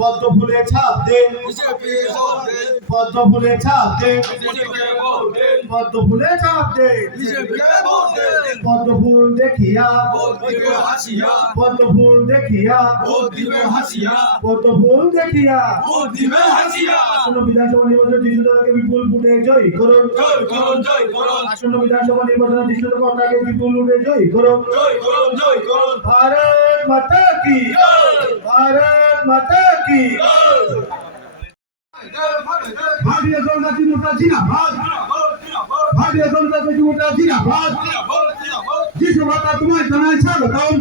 পদ্ম ফুলে ছাপ দে পদ্ম ফুলে ছাপ দে পদ্ম ফুলে ছাপ দে পদ্ম ফুল দেখিয়া পদ্ম ফুল দেখিয়া পদ্ম ফুল দেখিয়া আসন্ন বিধানসভা নির্বাচনে দৃশ্যটাকে বিপুল ভোটে জয়ী করুন আসন্ন বিধানসভা নির্বাচনে দৃশ্যটাকে বিপুল ভোটে জয়ী করুন भारत माता की भारत माता की भारतीय जनता मोर्चा जिंदाबाद भारतीय जनता मोर्चा जिंदाबाद जिस माता तुम्हारे जनाय स्वागतम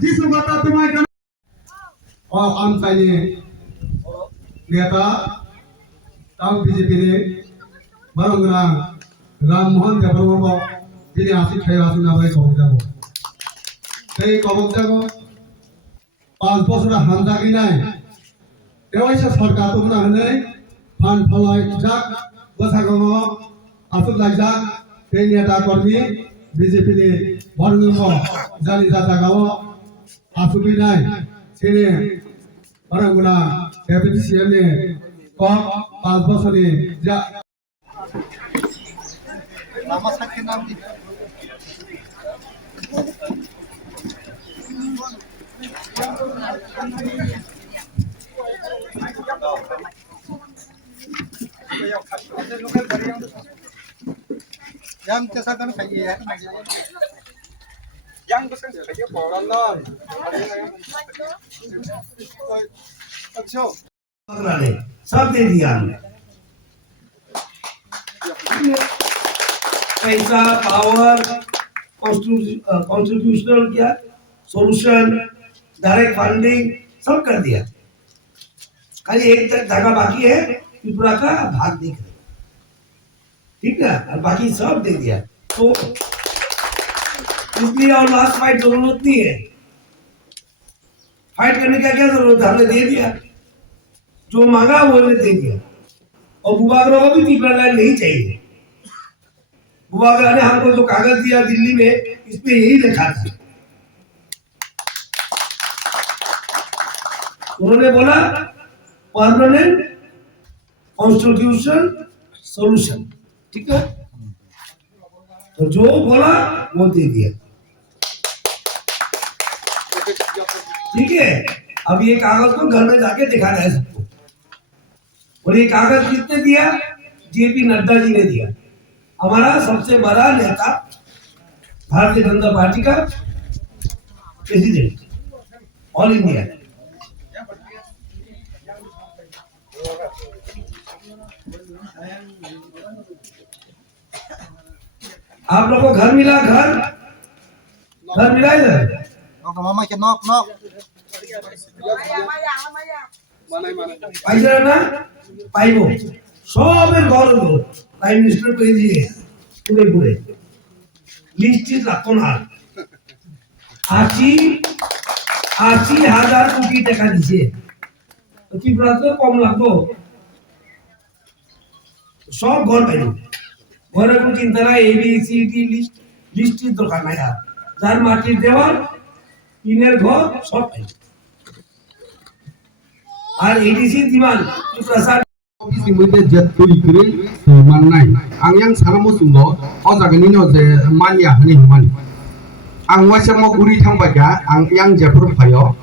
जिस माता तुम्हारे जनाय और आमचाइनि नेता तां बीजेपी ने बारंगना राममोहन देवबर्मा दिनै आसि खायरासि नामाय कबजागो এই কবকজাগো 5 বছর হামজাগি নাই দেওয়াইসা সরকার তো না হলে ফান ফলাই যাক বসাগম আসল লাগাক এই নেতা কর্মী বিজেপি নে বর্ণম জানি জাগাও আসুবি নাই সেনে বারাঙ্গুনা ডেপুটি সিএম নে ক 5 বছরে যা নামা সাক্ষী নাম কি yang kesakan kaya yang kesakan kaya orang non अच्छा सब दे दिया हमने पैसा पावर कॉन्स्टिट्यूशनल क्या सोल्यूशन डायरेक्ट फंडिंग सब कर दिया खाली एक तक धागा बाकी है त्रिपुरा का भाग दिख रहा ठीक ना और बाकी सब दे दिया तो इसलिए और लास्ट फाइट जरूरत नहीं है फाइट करने का क्या जरूरत है हमने दे दिया जो मांगा वो ने दे दिया और बुबागरा को भी त्रिपुरा लाइन नहीं चाहिए बुबागरा ने हमको जो कागज दिया दिल्ली में इसमें यही लिखा था उन्होंने बोला परमानेंट कॉन्स्टिट्यूशन सॉल्यूशन ठीक है तो जो बोला वो दे दिया ठीक है अब ये कागज को घर में जाके दिखाना है सबको और ये कागज किसने दिया जेपी नड्डा जी ने दिया हमारा सबसे बड़ा नेता भारतीय जनता पार्टी का प्रेसिडेंट ऑल इंडिया आप लोग को घर मिला घर मिला इधर मामा के नॉक नॉक পাইছে না পাইবো সবের ঘর হলো প্রাইম মিনিস্টার করে দিয়ে পুরে পুরে লিস্ট লাগতো না 80,000 কোটি টাকা দিছে কি প্রান্ত কম লাগতো সব ঘর পাইলো ঘরের কোনো চিন্তা নাই এবিসিডি লিস্টের দরকার নাই আর যার মাটির দেওয়াল টিনের ঘর সব পাইলো আর এডিসি দিমান প্রসাদ Isi muda jet kiri kiri manai. Ang yang sana mo sunggo, o jaga nino je mania hani mani. Ang wasa mo guri thang baja, ang yang japur phayo.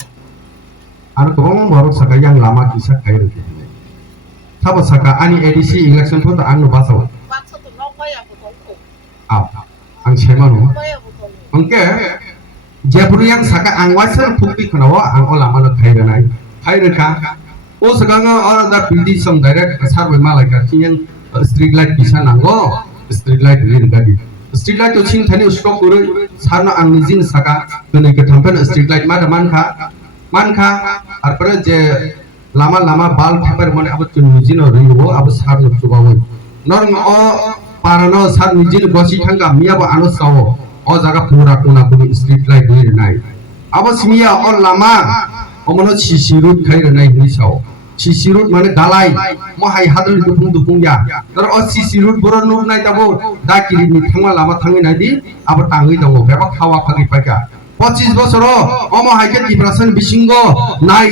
Ar tong borok saka yang lama kisa khair. Sabo saka ani ADC election pun ang no basaw. Aw, ang chemano. Angke japur yang saka ang wasa phukti khnawa ang olama lo khair nai. Khair ka ओ सगांगा और दा बिल्डी सम direct सारवे मालाय का चिन street light बिसा नांगो street light रिन गाडी street light तो चिन थानी stock करे सारना आं निजिन सका दोनै के थामफेन स्ट्रीट लाइट मा मानखा आर पर जे लामा लामा बाल थापर माने अब तो निजिन रियो अब सार न चुबावो नरम ओ पारानो सार निजिन गसि थांगा मियाबो आनो सावो ओ जागा पूरा कोना कोनी स्ट्रीट लाइट रिन नाय अब सिमिया ओ लामा ओमनो सीसी रूट खाइर नाय हिसाव सीसी रूट माने गालाय महाय हादल दुपुं या तर अ सीसी रूट बरो नुर नाय दाबो दाकिरि नि थांमा लामा थांगै नायदि आबो तांगै दङ बेबा खावा फागै फागा 25 বছর অম হাইকে ডিপ্রেশন বিসিঙ্গ নাই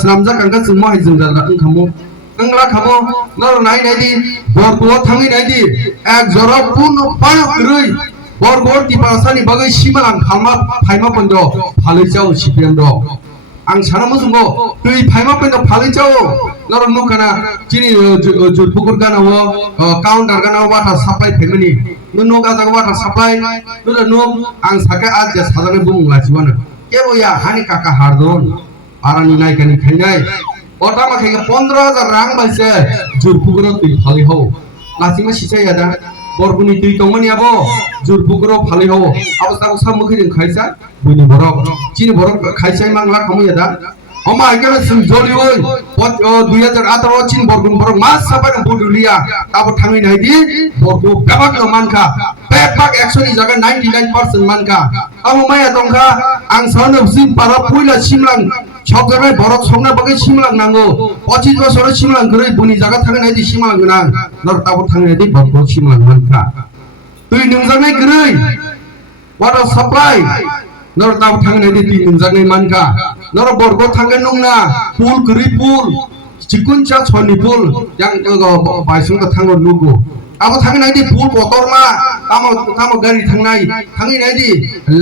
স্নামজা কাঙ্কা जों माहाय जों जादा ओंखामो ओंला खामो नर नाय नायदि बरगो थाङै नायदि एक जरा पुन पान गरै बरगो डिप्रेशननि बागै सिमालां खालमा फाइमा पन्द फालैजाव सिपिएम द आं सानामो जोंबो दै फाइमा पन्द फालैजाव नर नखाना जिनि जुटपुकुर गानाव काउन्टार गानाव वाटार साप्लाइ फेमिनि नो गाजाग वाटार साप्लाइ नो आं साके आज साजाने बुंलासिबानो केबोया हानि काका हारदन आरानि नायकानि खायनाय अटा माखे 15000 रां बाइसे जुरपुकुरो दै फालि हो लासिमा सिसाया दा बरगुनि दै दंमनियाबो जुरपुकुरो फालि हो अबस्था सामुखै जों खायसा बुनि बरक चिनि बरक खायसाय मांला खमया दा अमा आइकेले जों जलिवै 2018 चिन बरगुन बरक मास साबान बुदुलिया ताबो थाङै नायदि बरगु बेबाक न मानखा बेबाक 100 नि जागा 99% मानखा आबो माया दंखा आं सानो सिम पारा पुइला सिमलां सबजाबाय बरक संना बागै सिमलां नांगौ 25 बছर सिमलां गरै बुनि जागा थाङै नायदि सिमलां गोनां नर ताबो थाङै नायदि बरगु सिमलां मानखा दै नोंजानाय गरै वाटार साप्लाइ नर ताबो थाङै नायदि दै नोंजानाय मानखा नर बरगु थांगोन नंना पुल गरै पुल चिकुनचा छनि पुल yang बाइसंग थांगो नुगो आबो थाङै नायदि पुल बतरमा तामो गारि थाङै नायदि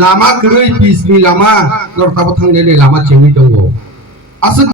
लामा गरै पिसनि लामा नर ताबो थाङै नायदि लामा चेंनि दंगो आसो